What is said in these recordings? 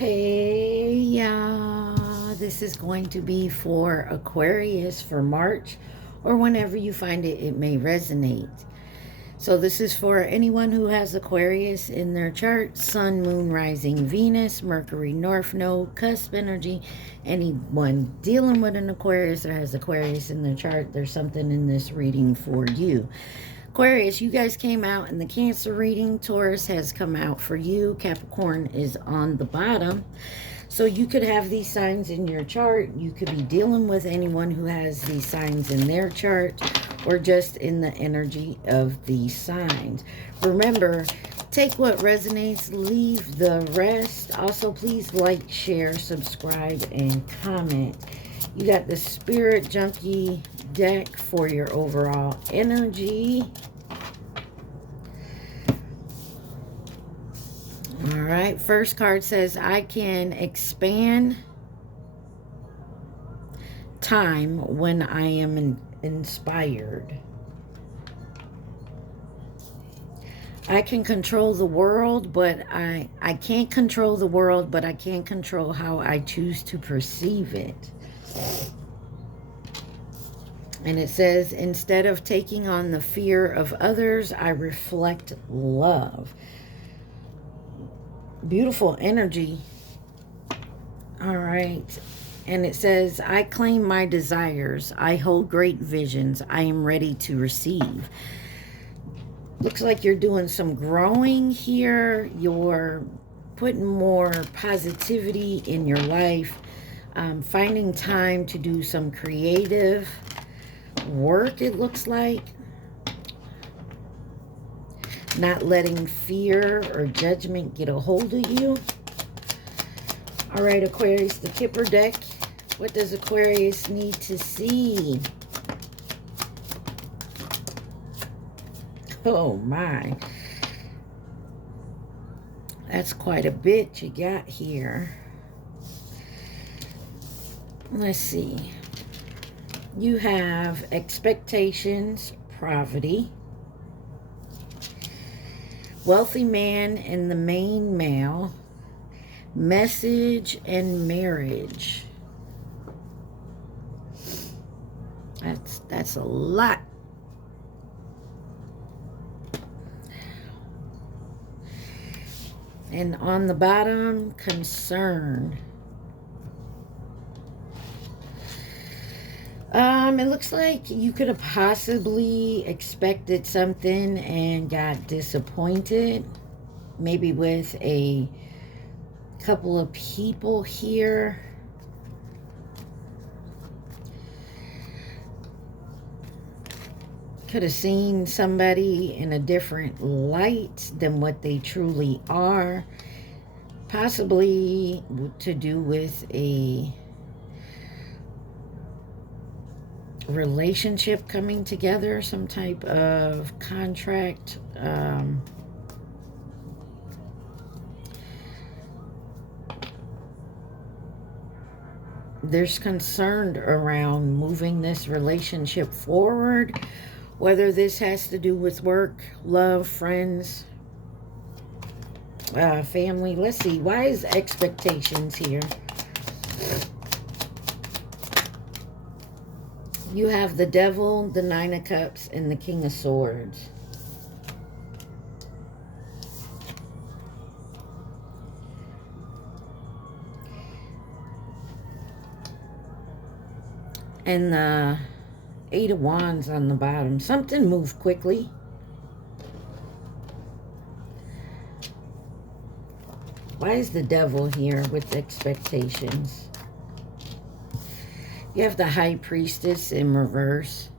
Hey, yeah, this is going to be for Aquarius for March, or whenever you find it may resonate. So this is for anyone who has Aquarius in their chart: Sun, Moon, Rising, Venus, Mercury, North Node, cusp energy. Anyone dealing with an Aquarius or has Aquarius in their chart, there's something in this reading for you. Aquarius, you guys came out in the Cancer reading. Taurus has come out for you. Capricorn is on the bottom. So you could have these signs in your chart. You could be dealing with anyone who has these signs in their chart, or just in the energy of these signs. Remember, take what resonates, leave the rest. Also, please like, share, subscribe, and comment. You got the Spirit Junkie deck for your overall energy. All right, first card says, I can expand time when I am inspired. I can control the world, but I can't control the world, but I can control how I choose to perceive it. And it says, instead of taking on the fear of others, I reflect love. Beautiful energy. All right. And it says, I claim my desires. I hold great visions. I am ready to receive. Looks like you're doing some growing here. You're putting more positivity in your life. Finding time to do some creative work, it looks like. Not letting fear or judgment get a hold of you. All right, Aquarius, the Kipper deck. What does Aquarius need to see? Oh, my. That's quite a bit you got here. Let's see. You have expectations, poverty, wealthy man and the main male, message, and marriage. That's a lot. And on the bottom, concern. It looks like you could have possibly expected something and got disappointed. Maybe with a couple of people here. Could have seen somebody in a different light than what they truly are. Possibly to do with a relationship coming together, some type of contract. There's concern around moving this relationship forward, whether this has to do with work, love, friends, family. Let's see, why is expectations here? You have the Devil, the Nine of Cups, and the King of Swords. And the Eight of Wands on the bottom. Something moved quickly. Why is the Devil here with expectations? You have the High Priestess in reverse.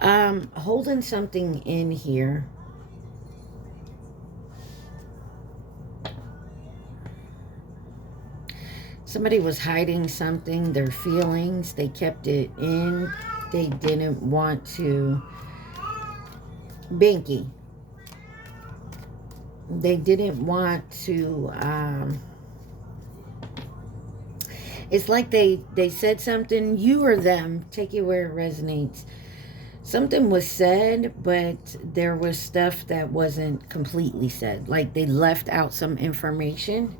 Holding something in here. Somebody was hiding something, their feelings. They kept it in. They didn't want to. Binky. They didn't want to. It's like they said something, you or them, take it where it resonates. Something was said, but there was stuff that wasn't completely said. Like they left out some information.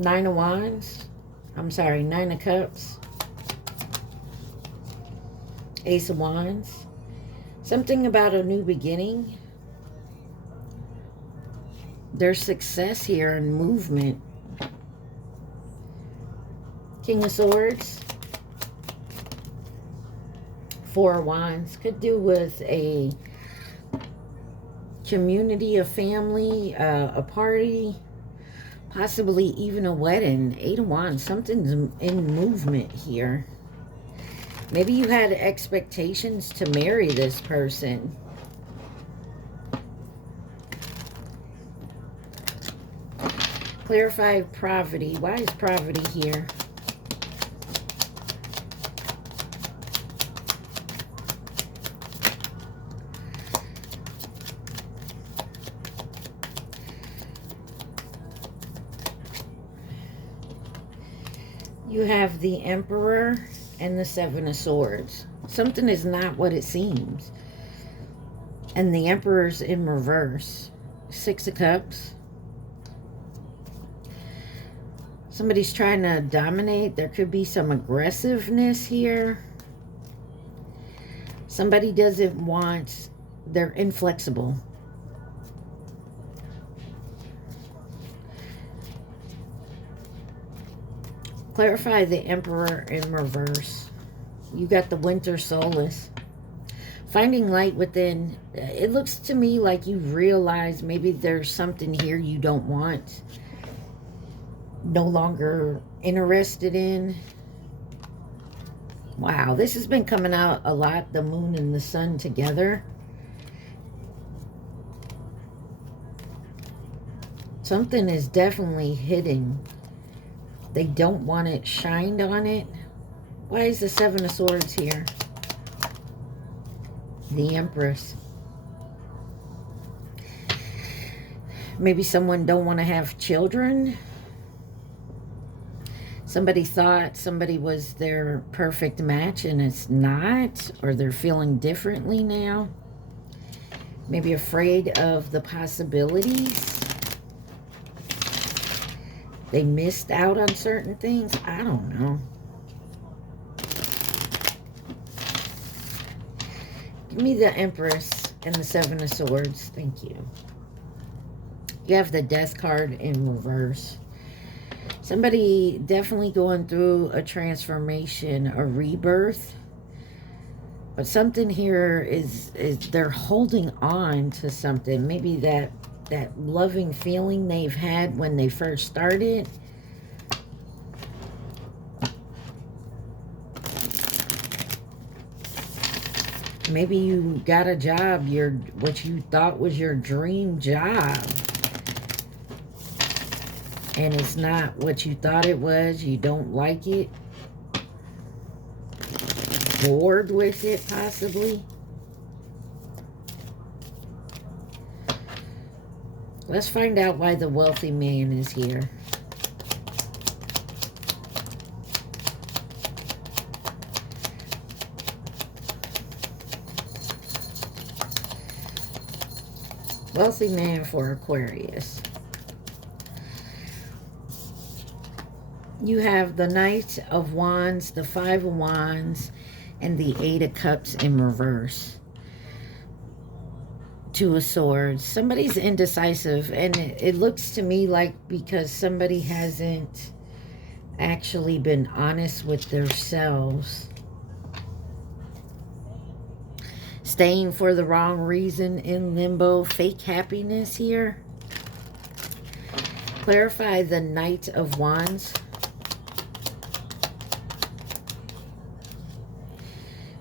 Nine of Wands. I'm sorry, Nine of Cups. Ace of Wands. Something about a new beginning. There's success here and movement. King of Swords. Four of Wands. Could do with a community, a family, a party, possibly even a wedding. Eight of Wands. Something's in movement here. Maybe you had expectations to marry this person. Clarify poverty. Why is poverty here? You have the Emperor and the Seven of Swords. Something is not what it seems. And the Emperor's in reverse. Six of Cups. Somebody's trying to dominate. There could be some aggressiveness here. Somebody doesn't want... They're inflexible. Clarify the Emperor in reverse. You got the Winter Solace. Finding light within. It looks to me like you realize maybe there's something here you don't want. No longer interested in. Wow, this has been coming out a lot. The moon and the sun together. Something is definitely hidden. They don't want it shined on it. Why is the Seven of Swords here? The Empress. Maybe someone don't want to have children. Somebody thought somebody was their perfect match and it's not. Or they're feeling differently now. Maybe afraid of the possibilities. They missed out on certain things. I don't know. Give me the Empress and the Seven of Swords. Thank you. You have the Death card in reverse. Somebody definitely going through a transformation, a rebirth. But something here is they're holding on to something. Maybe that loving feeling they've had when they first started. Maybe you got a job, what you thought was your dream job. And it's not what you thought it was. You don't like it. Bored with it, possibly. Let's find out why the wealthy man is here. Wealthy man for Aquarius. You have the Knight of Wands, the Five of Wands, and the Eight of Cups in reverse. Two of Swords. Somebody's indecisive, and it looks to me like because somebody hasn't actually been honest with themselves. Staying for the wrong reason in limbo. Fake happiness here. Clarify the Knight of Wands.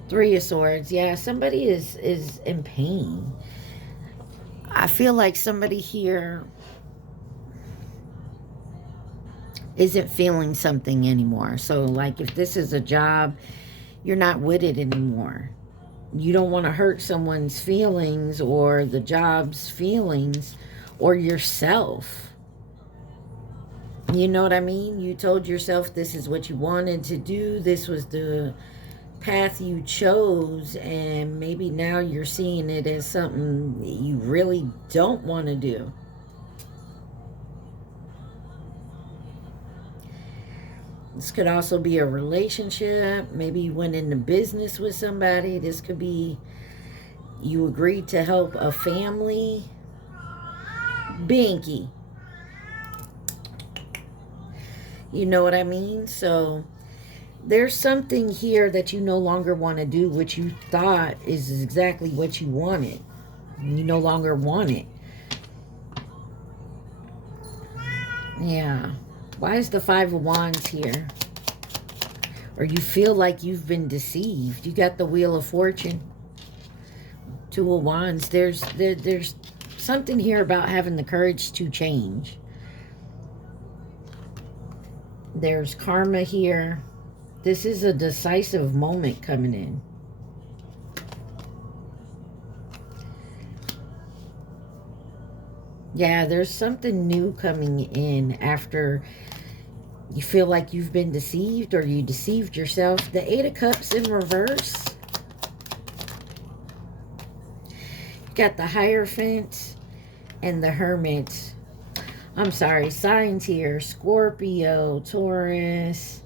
Three of Swords. Yeah, somebody is in pain. I feel like somebody here isn't feeling something anymore. So, like, if this is a job, you're not with it anymore. You don't want to hurt someone's feelings or the job's feelings or yourself. You know what I mean? You told yourself this is what you wanted to do. This was the path you chose, and maybe now you're seeing it as something you really don't want to do. This could also be a relationship. Maybe you went into business with somebody. This could be you agreed to help a family. Binky. You know what I mean? So there's something here that you no longer want to do, which you thought is exactly what you wanted. You no longer want it. Yeah. Why is the Five of Wands here? Or you feel like you've been deceived. You got the Wheel of Fortune. Two of Wands. There's something here about having the courage to change. There's karma here. This is a decisive moment coming in. Yeah, there's something new coming in after you feel like you've been deceived or you deceived yourself. The Eight of Cups in reverse. You got the Hierophant and the Hermit. I'm sorry, signs here. Scorpio, Taurus,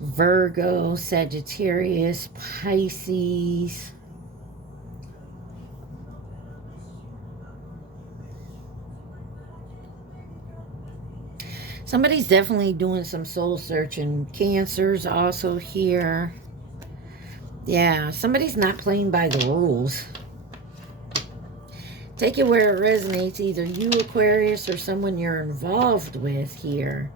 Virgo, Sagittarius, Pisces. Somebody's definitely doing some soul searching. Cancer's also here. Yeah, somebody's not playing by the rules. Take it where it resonates. Either you, Aquarius, or someone you're involved with here.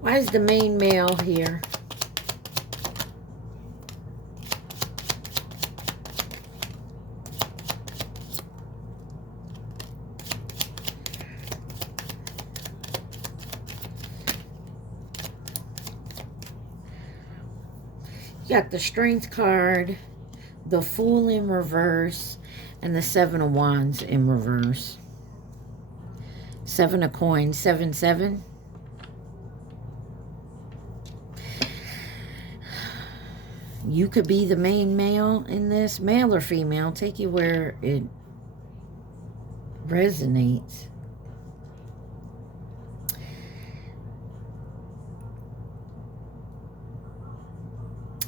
Why is the main male here? You got the Strength card, the Fool in reverse, and the Seven of Wands in reverse. Seven of Coins, 7-7. You could be the main male in this, male or female. Take it where it resonates.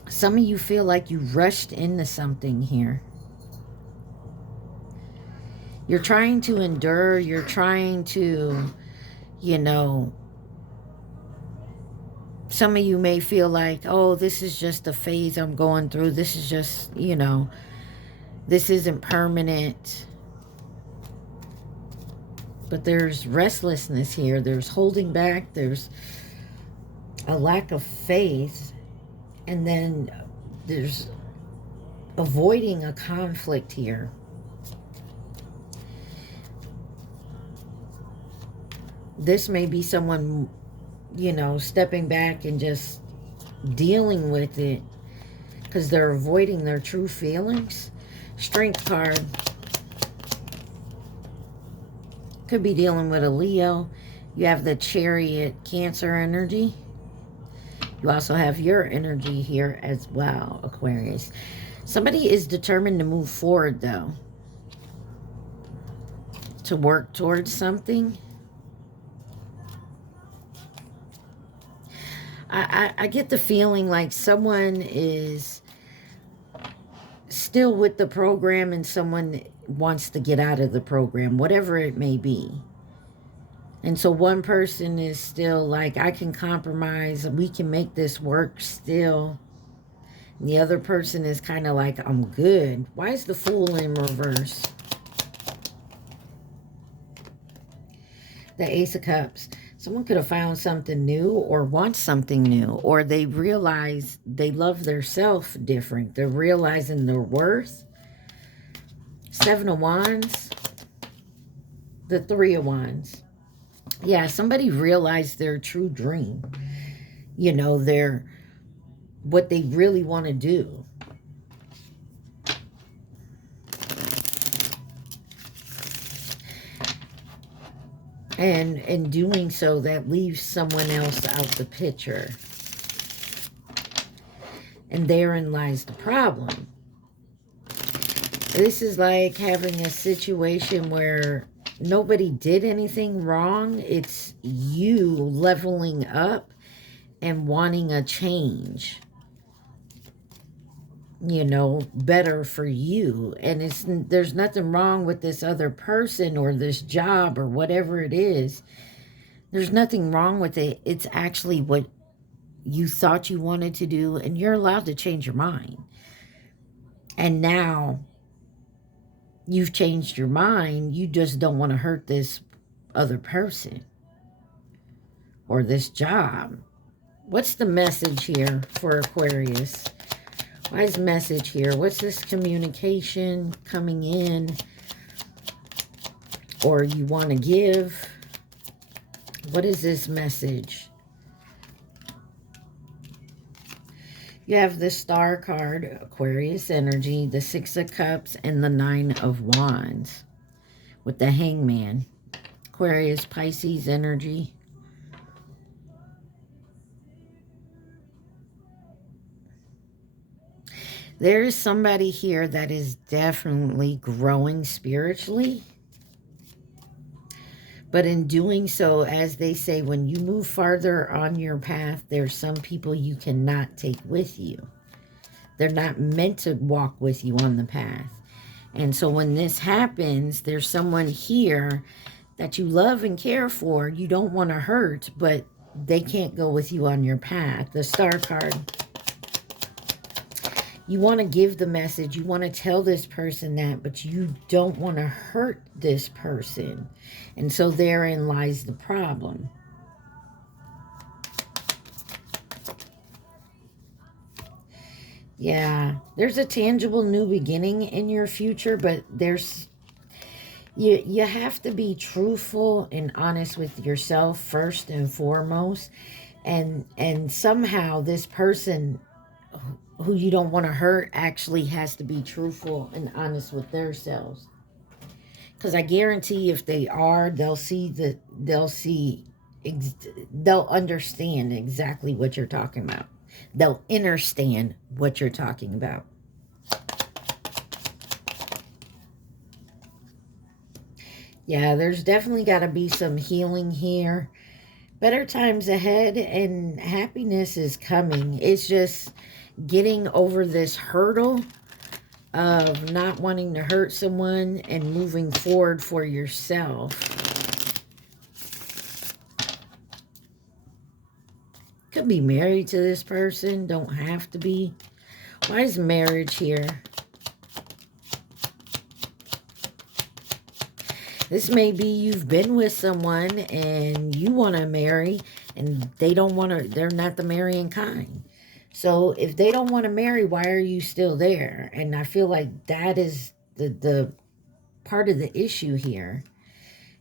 Some of you feel like you rushed into something here. You're trying to endure. You're trying to, you know, some of you may feel like, oh, this is just a phase I'm going through. This is just, you know, this isn't permanent. But there's restlessness here. There's holding back. There's a lack of faith. And then there's avoiding a conflict here. This may be someone, you know, stepping back and just dealing with it because they're avoiding their true feelings. Strength card. Could be dealing with a Leo. You have the Chariot, Cancer energy. You also have your energy here as well, Aquarius. Somebody is determined to move forward, though. To work towards something. I get the feeling like someone is still with the program and someone wants to get out of the program, whatever it may be. And so one person is still like, I can compromise, we can make this work still. And the other person is kind of like, I'm good. Why is the Fool in reverse? The Ace of Cups. Someone could have found something new or wants something new. Or they realize they love their self different. They're realizing their worth. Seven of Wands. The Three of Wands. Yeah, somebody realized their true dream. You know, their what they really want to do. And in doing so, that leaves someone else out the picture. And therein lies the problem. This is like having a situation where Nobody did anything wrong. It's you leveling up and wanting a change, you know, better for you. And there's nothing wrong with this other person or this job or whatever it is. There's nothing wrong with it. It's actually what you thought you wanted to do, and you're allowed to change your mind. And now you've changed your mind. You just don't want to hurt this other person or this job. What's the message here for Aquarius? Why is message here? What's this communication coming in or you want to give? What is this message? You have the Star card, Aquarius energy, the Six of Cups, and the Nine of Wands with the Hangman. Aquarius, Pisces energy. There is somebody here that is definitely growing spiritually. But in doing so, as they say, when you move farther on your path, there's some people you cannot take with you. They're not meant to walk with you on the path. And so when this happens, there's someone here that you love and care for. You don't want to hurt, but they can't go with you on your path. The Star card. You want to give the message. You want to tell this person that, but you don't want to hurt this person. And so therein lies the problem. Yeah, there's a tangible new beginning in your future, but there's you have to be truthful and honest with yourself first and foremost. And somehow this person who you don't want to hurt actually has to be truthful and honest with themselves. Because I guarantee if they are, they'll understand exactly what you're talking about. They'll understand what you're talking about. Yeah, there's definitely got to be some healing here. Better times ahead and happiness is coming. It's just getting over this hurdle of not wanting to hurt someone and moving forward for yourself. Could be married to this person, don't have to be. Why is marriage here? This may be you've been with someone and you want to marry and they don't want to, they're not the marrying kind. So if they don't want to marry, why are you still there? And I feel like that is the part of the issue here.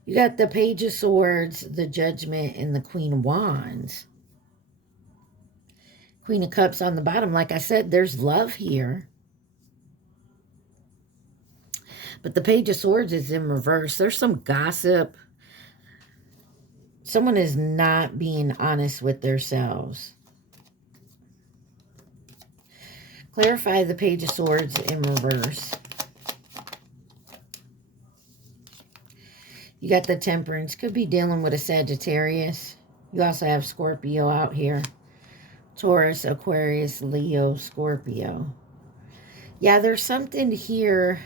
You got the Page of Swords, the Judgment, and the Queen of Wands. Queen of Cups on the bottom. Like I said, there's love here. But the Page of Swords is in reverse. There's some gossip. Someone is not being honest with themselves. Clarify the Page of Swords in reverse. You got the Temperance. Could be dealing with a Sagittarius. You also have Scorpio out here. Taurus, Aquarius, Leo, Scorpio. Yeah, there's something here.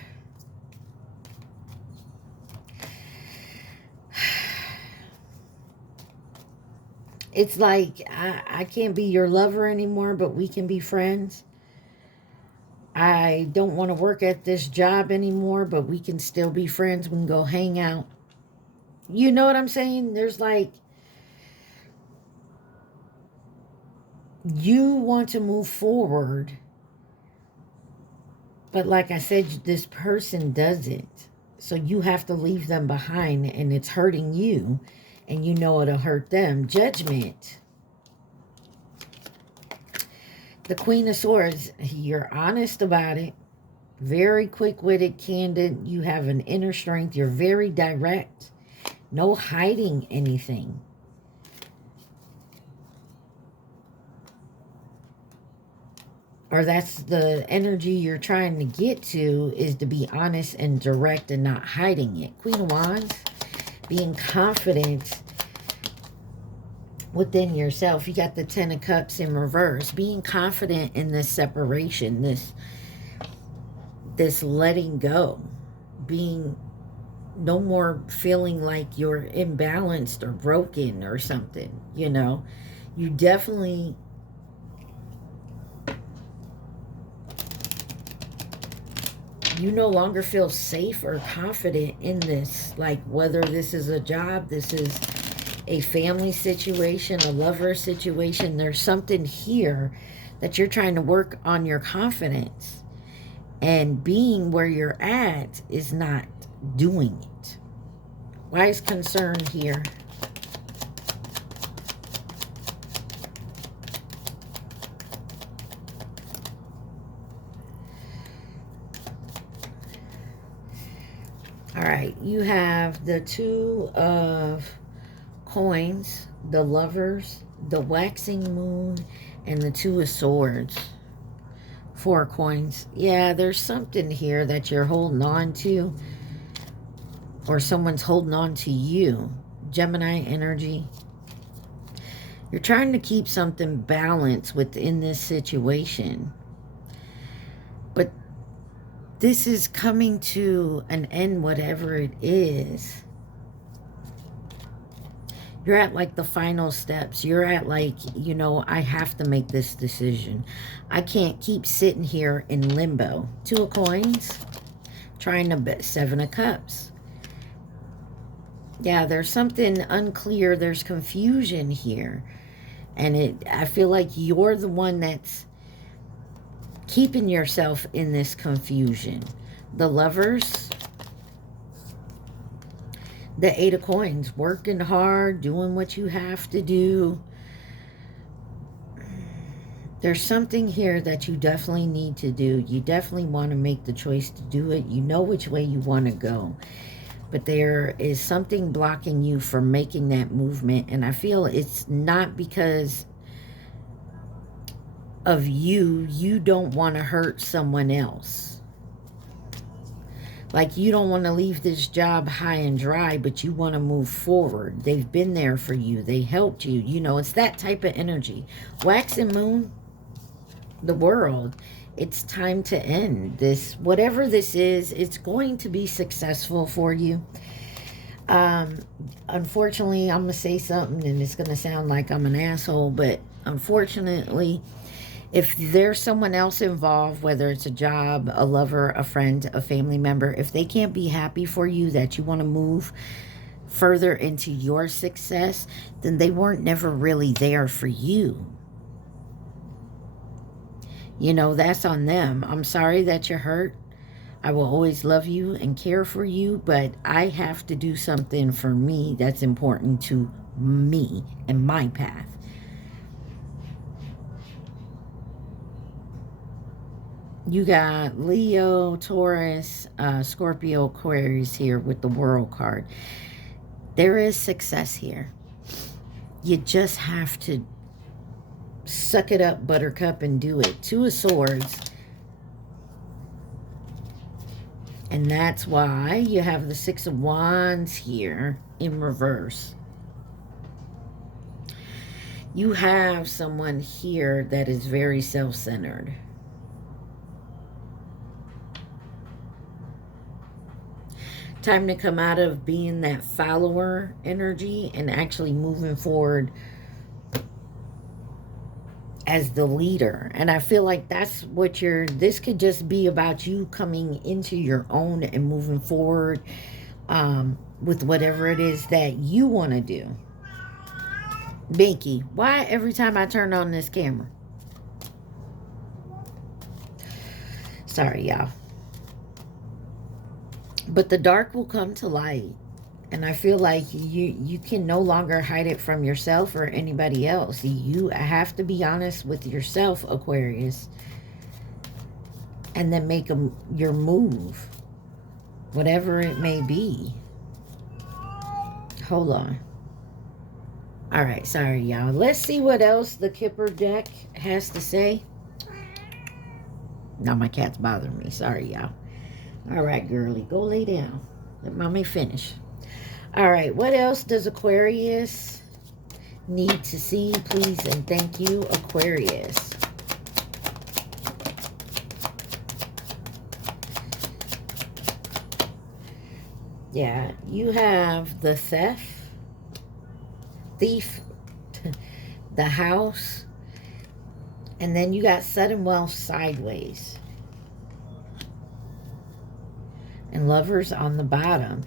It's like, I can't be your lover anymore, but we can be friends. I don't want to work at this job anymore, but we can still be friends. We can go hang out. You know what I'm saying? There's like, you want to move forward, but like I said, this person doesn't. So you have to leave them behind, and it's hurting you, and you know it'll hurt them. Judgment. The Queen of Swords, you're honest about it. Very quick-witted, candid. You have an inner strength. You're very direct. No hiding anything. Or that's the energy you're trying to get to, is to be honest and direct and not hiding it. Queen of Wands. being confident within yourself. You got the Ten of Cups in reverse. Being confident in this separation, this letting go, being no more feeling like you're imbalanced or broken or something, you know. You definitely you no longer feel safe or confident in this, like whether this is a job, this is a family situation, a lover situation. There's something here that you're trying to work on your confidence, and being where you're at is not doing it. Wise concern here. All right, you have the Two of Coins, the Lovers, the Waxing Moon, and the Two of Swords. 4 coins. Yeah, there's something here that you're holding on to, or someone's holding on to you. Gemini energy. You're trying to keep something balanced within this situation, but this is coming to an end, whatever it is. You're at like the final steps. You're at like, you know, I have to make this decision. I can't keep sitting here in limbo. 2 of Coins, trying to 7 of Cups. Yeah, there's something unclear. There's confusion here. And I feel like you're the one that's keeping yourself in this confusion. The Lovers, the 8 of Coins, working hard, doing what you have to do. There's something here that you definitely need to do. You definitely want to make the choice to do it. You know which way you want to go. But there is something blocking you from making that movement. And I feel it's not because of you. You don't want to hurt someone else. Like, you don't want to leave this job high and dry, but you want to move forward. They've been there for you. They helped you. You know, it's that type of energy. Waxing Moon, the World. It's time to end this. Whatever this is, it's going to be successful for you. Unfortunately, I'm going to say something, and it's going to sound like I'm an asshole, but unfortunately, if there's someone else involved, whether it's a job, a lover, a friend, a family member, if they can't be happy for you, that you want to move further into your success, then they weren't never really there for you. You know, that's on them. I'm sorry that you're hurt. I will always love you and care for you, but I have to do something for me that's important to me and my path. You got Leo, Taurus, Scorpio, Aquarius here with the World card. There is success here. You just have to suck it up, Buttercup, and do it. 2 of Swords. And that's why you have the 6 of Wands here in reverse. You have someone here that is very self-centered. Time to come out of being that follower energy and actually moving forward as the leader. And I feel like that's what this could just be about you coming into your own and moving forward with whatever it is that you want to do. Binky, why every time I turn on this camera? Sorry, y'all. But the dark will come to light. And I feel like you can no longer hide it from yourself or anybody else. You have to be honest with yourself, Aquarius. And then make your move. Whatever it may be. Hold on. Alright, sorry y'all. Let's see what else the Kipper deck has to say. Now my cat's bothering me. Sorry y'all. Alright, girly. Go lay down. Let mommy finish. All right, what else does Aquarius need to see? Please and thank you, Aquarius. Yeah, you have the thief, the house, and then you got sudden wealth sideways. And lovers on the bottom.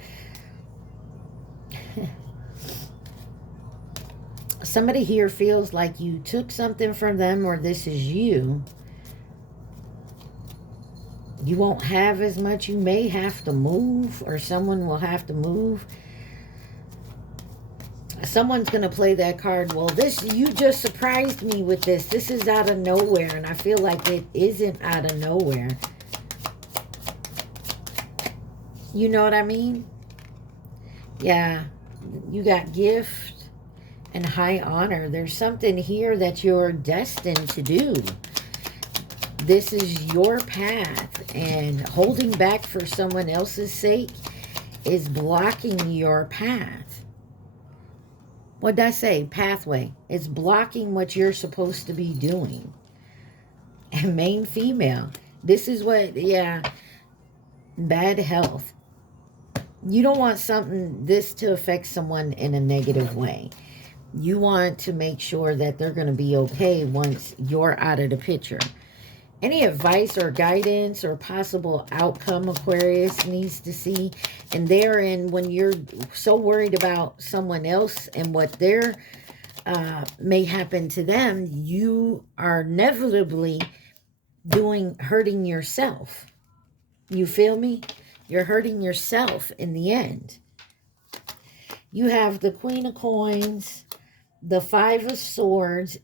Somebody here feels like you took something from them, or this is you. You won't have as much. You may have to move, or someone will have to move. Someone's going to play that card. Well, you just surprised me with this. This is out of nowhere, and I feel like it isn't out of nowhere. You know what I mean? Yeah, you got gift and high honor. There's something here that you're destined to do. This is your path, and holding back for someone else's sake is blocking your path. What did I say? Pathway. It's blocking what you're supposed to be doing. And main female. This is what, yeah, bad health. You don't want this to affect someone in a negative way. You want to make sure that they're going to be okay once you're out of the picture. Any advice or guidance or possible outcome Aquarius needs to see? And therein, when you're so worried about someone else and what may happen to them, you are inevitably hurting yourself. You feel me? You're hurting yourself in the end. You have the Queen of Coins, the Five of Swords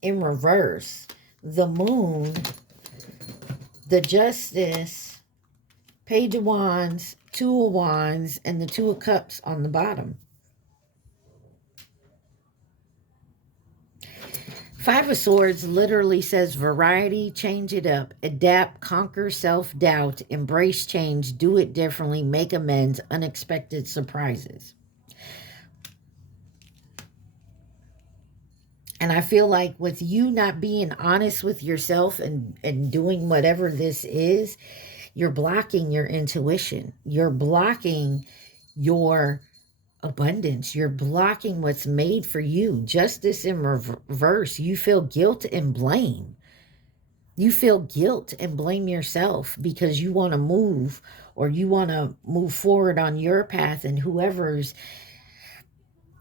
in reverse, the Moon, the Justice, Page of Wands, Two of Wands, and the Two of Cups on the bottom. Five of Swords literally says variety, change it up, adapt, conquer self-doubt, embrace change, do it differently, make amends, unexpected surprises. And I feel like with you not being honest with yourself and doing whatever this is, you're blocking your intuition. You're blocking your abundance. You're blocking what's made for you. Justice in reverse. You feel guilt and blame. You feel guilt and blame yourself because you want to move, or you want to move forward on your path, and whoever's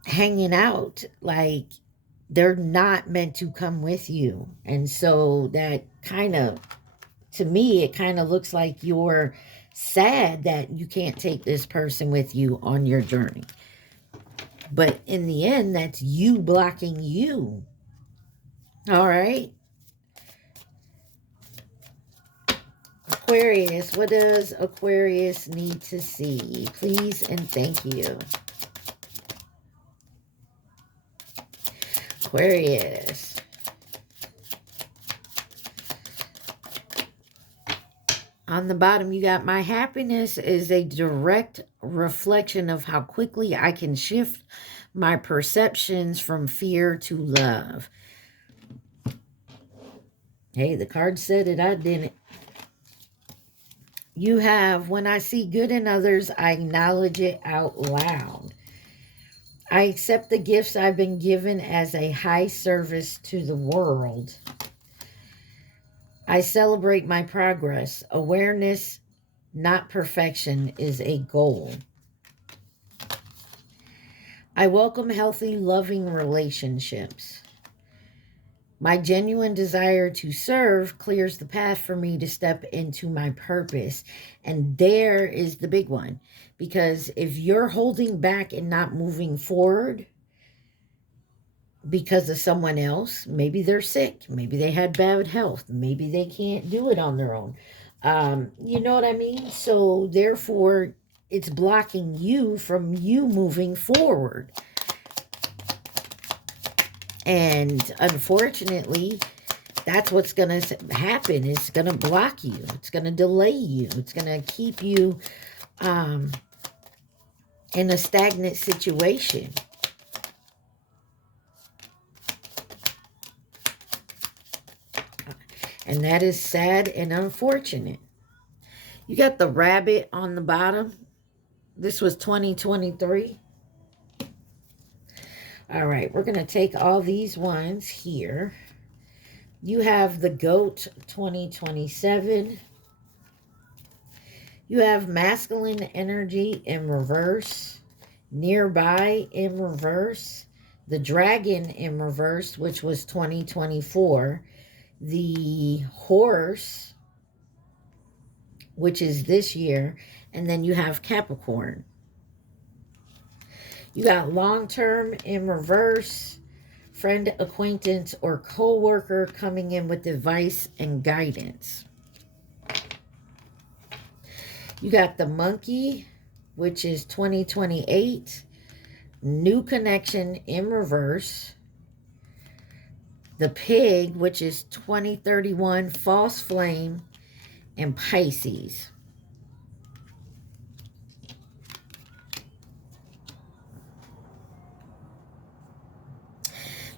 hanging out, like, they're not meant to come with you. And so that kind of, to me, it kind of looks like you're sad that you can't take this person with you on your journey. But in the end, that's you blocking you. All right. Aquarius, what does Aquarius need to see? Please and thank you. Aquarius. On the bottom, you got my happiness is a direct reflection of how quickly I can shift my perceptions from fear to love. Hey, the card said it, I didn't. You have, when I see good in others, I acknowledge it out loud. I accept the gifts I've been given as a high service to the world. I celebrate my progress. Awareness, not perfection, is a goal. I welcome healthy, loving relationships. My genuine desire to serve clears the path for me to step into my purpose. And there is the big one. Because if you're holding back and not moving forward because of someone else, maybe they're sick, maybe they had bad health, maybe they can't do it on their own. You know what I mean? So therefore, it's blocking you from you moving forward. And unfortunately, that's what's going to happen. It's going to block you. It's going to delay you. It's going to keep you in a stagnant situation. And that is sad and unfortunate. You got the rabbit on the bottom. This was 2023. All right, we're going to take all these ones here. You have the goat 2027. You have masculine energy in reverse. Nearby in reverse. The dragon in reverse, which was 2024. The horse, which is this year. And then you have Capricorn. You got long-term in reverse. Friend, acquaintance, or co-worker coming in with advice and guidance. You got the monkey, which is 2028. New connection in reverse. The pig, which is 2031. False flame and Pisces.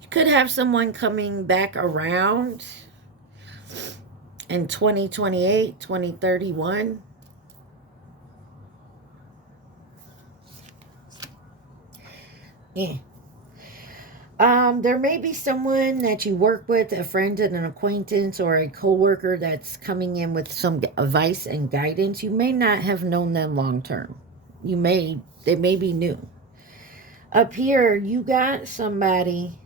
You could have someone coming back around in 2028, 2031. Yeah. There may be someone that you work with, a friend and an acquaintance, or a coworker that's coming in with some advice and guidance. You may not have known them long term. They may be new. Up here, you got somebody.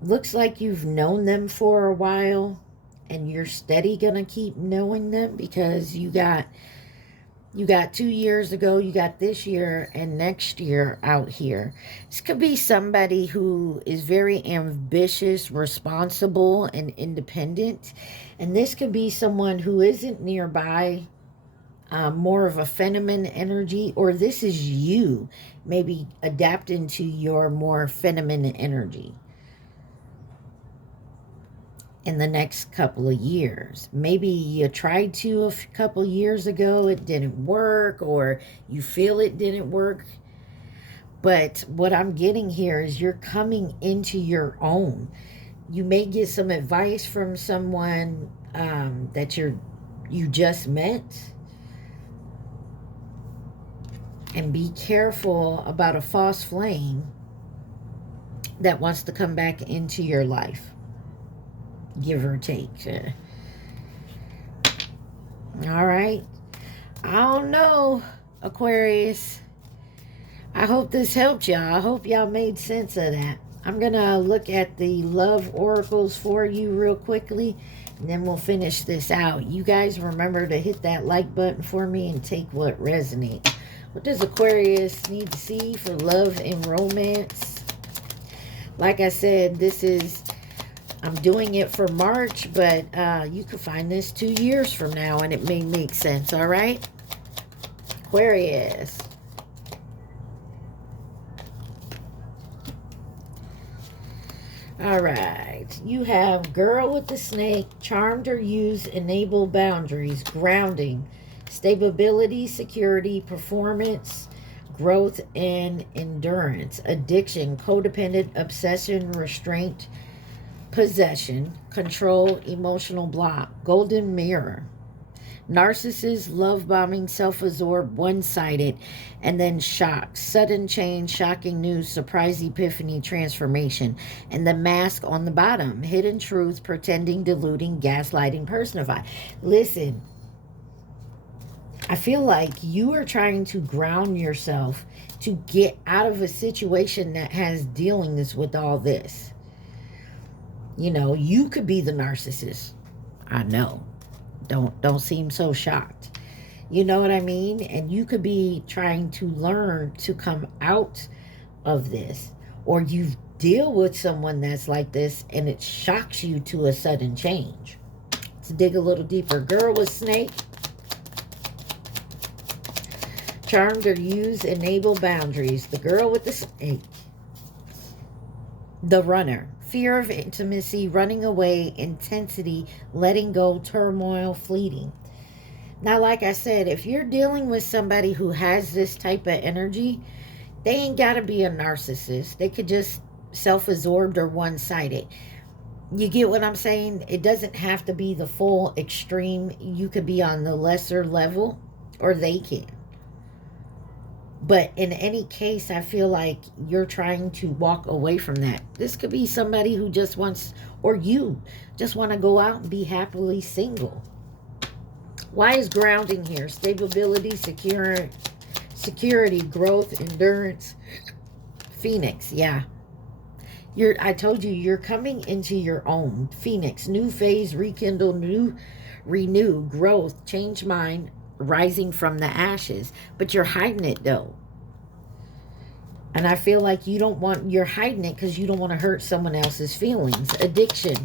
Looks like you've known them for a while, and you're steady gonna keep knowing them, because you got 2 years ago, you got this year and next year out here. This could be somebody who is very ambitious, responsible, and independent. And this could be someone who isn't nearby, more of a feminine energy, or this is you maybe adapting to your more feminine energy in the next couple of years. Maybe you tried to a couple years ago, it didn't work, or you feel it didn't work. But what I'm getting here is you're coming into your own. You may get some advice from someone that you just met. And be careful about a false flame that wants to come back into your life. Give or take. All right. I don't know, Aquarius. I hope this helped y'all. I hope y'all made sense of that. I'm going to look at the love oracles for you real quickly, and then we'll finish this out. You guys remember to hit that like button for me and take what resonates. What does Aquarius need to see for love and romance? Like I said, I'm doing it for March, but you can find this 2 years from now, and it may make sense, all right? Aquarius. All right. You have girl with the snake, charmed or used, enable boundaries, grounding, stability, security, performance, growth, and endurance, addiction, codependent, obsession, restraint, possession, control, emotional block, golden mirror, narcissist, love bombing, self-absorbed, one-sided, and then shock, sudden change, shocking news, surprise, epiphany, transformation, and the mask on the bottom, hidden truth, pretending, deluding, gaslighting, personify. Listen, I feel like you are trying to ground yourself to get out of a situation that has dealings with all this. You know, you could be the narcissist. I know. Don't seem so shocked. You know what I mean? And you could be trying to learn to come out of this. Or you deal with someone that's like this and it shocks you to a sudden change. Let's dig a little deeper. Girl with snake. Charmed or used, enable boundaries. The girl with the snake. The runner. Fear of intimacy, running away, intensity, letting go, turmoil, fleeting. Now, like I said, if you're dealing with somebody who has this type of energy, they ain't got to be a narcissist. They could just self-absorbed or one-sided. You get what I'm saying? It doesn't have to be the full extreme. You could be on the lesser level, or they can. But in any case, I feel like you're trying to walk away from that. This could be somebody who just wants, or you just want to go out and be happily single. Why is grounding here? Stability, security, growth, endurance. Phoenix, yeah. I told you, you're coming into your own. Phoenix, new phase, rekindle, renew, growth, change mind, rising from the ashes. But you're hiding it though. And I feel like you're hiding it because you don't want to hurt someone else's feelings. Addiction,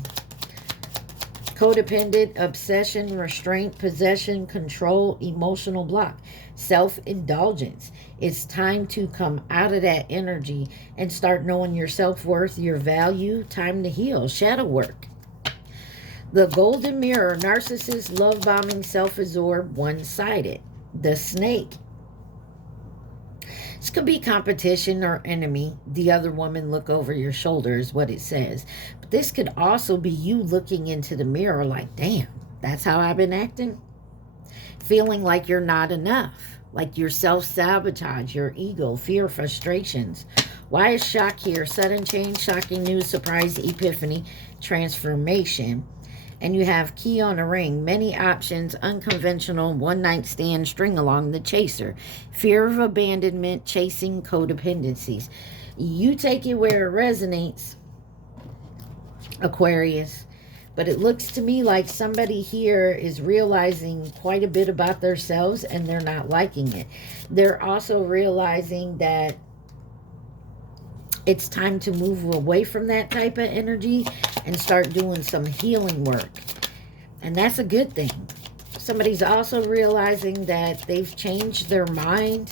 codependent, obsession, restraint, possession, control, emotional block, self-indulgence. It's time to come out of that energy and start knowing your self-worth, your value. Time to heal. Shadow work. The golden mirror, narcissist, love bombing, self-absorbed, one-sided. The snake. This could be competition or enemy. The other woman look over your shoulder is what it says. But this could also be you looking into the mirror like, damn, that's how I've been acting. Feeling like you're not enough. Like your self-sabotage, your ego, fear, frustrations. Why is shock here? Sudden change, shocking news, surprise, epiphany, transformation. And you have key on a ring, many options, unconventional, one-night stand, string along the chaser. Fear of abandonment, chasing codependencies. You take it where it resonates, Aquarius. But it looks to me like somebody here is realizing quite a bit about themselves and they're not liking it. They're also realizing that it's time to move away from that type of energy and start doing some healing work. And that's a good thing. Somebody's also realizing that they've changed their mind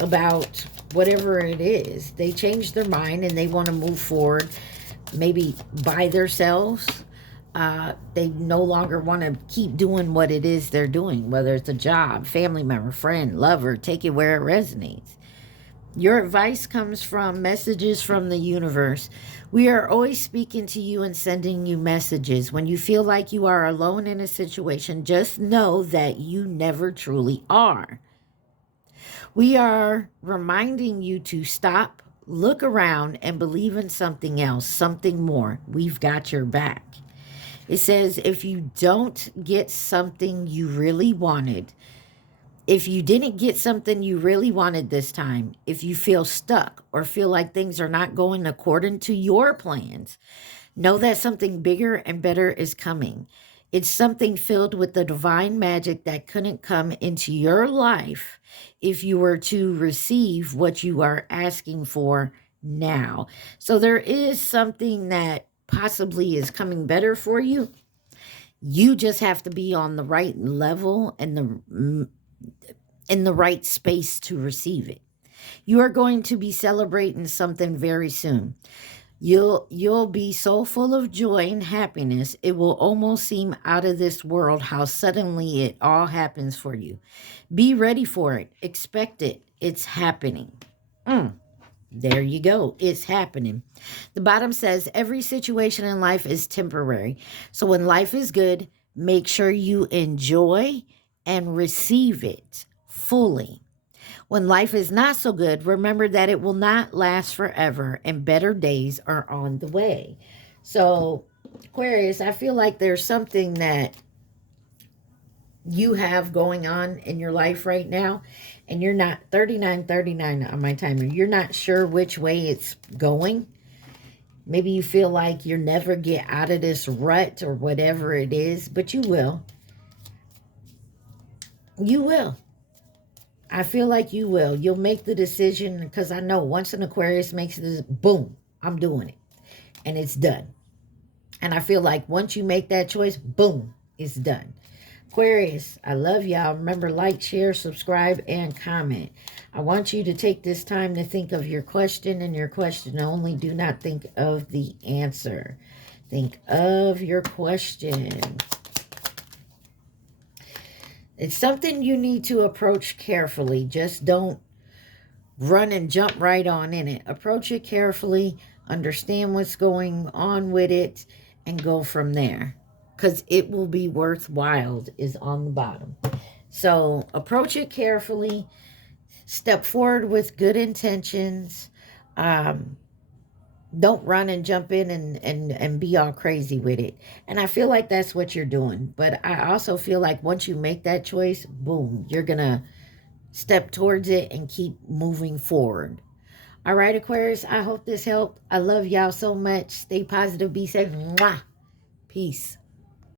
about whatever it is. They changed their mind and they want to move forward, maybe by themselves. They no longer want to keep doing what it is they're doing, whether it's a job, family member, friend, lover. Take it where it resonates. Your advice comes from messages from the universe. We are always speaking to you and sending you messages. When you feel like you are alone in a situation, just know that you never truly are. We are reminding you to stop, look around, and believe in something else, something more. We've got your back. It says if you don't get something you really wanted, if you didn't get something you really wanted this time, if you feel stuck or feel like things are not going according to your plans, know that something bigger and better is coming. It's something filled with the divine magic that couldn't come into your life if you were to receive what you are asking for now. So there is something that possibly is coming better for you. You just have to be on the right level and in the right space to receive it. You are going to be celebrating something very soon. You'll be so full of joy and happiness, it will almost seem out of this world how suddenly it all happens for you. Be ready for it. Expect it. It's happening. There you go. It's happening. The bottom says every situation in life is temporary. So when life is good, make sure you enjoy and receive it fully. When life is not so good, remember that it will not last forever and better days are on the way. So, Aquarius, I feel like there's something that you have going on in your life right now, and you're not 39 on my timer. You're not sure which way it's going. Maybe you feel like you'll never get out of this rut or whatever it is, but you will. You will. I feel like you will. You'll make the decision because I know once an Aquarius makes this, boom, I'm doing it. And it's done. And I feel like once you make that choice, boom, it's done. Aquarius, I love y'all. Remember, like, share, subscribe, and comment. I want you to take this time to think of your question and your question only. Do not think of the answer. Think of your question. It's something you need to approach carefully. Just don't run and jump right on in it. Approach it carefully, understand what's going on with it, and go from there. Because it will be worthwhile, is on the bottom. So approach it carefully. Step forward with good intentions. Um, don't run and jump in and be all crazy with it. And I feel like that's what you're doing. But I also feel like once you make that choice, boom, you're going to step towards it and keep moving forward. All right, Aquarius, I hope this helped. I love y'all so much. Stay positive, be safe. Mwah. Peace.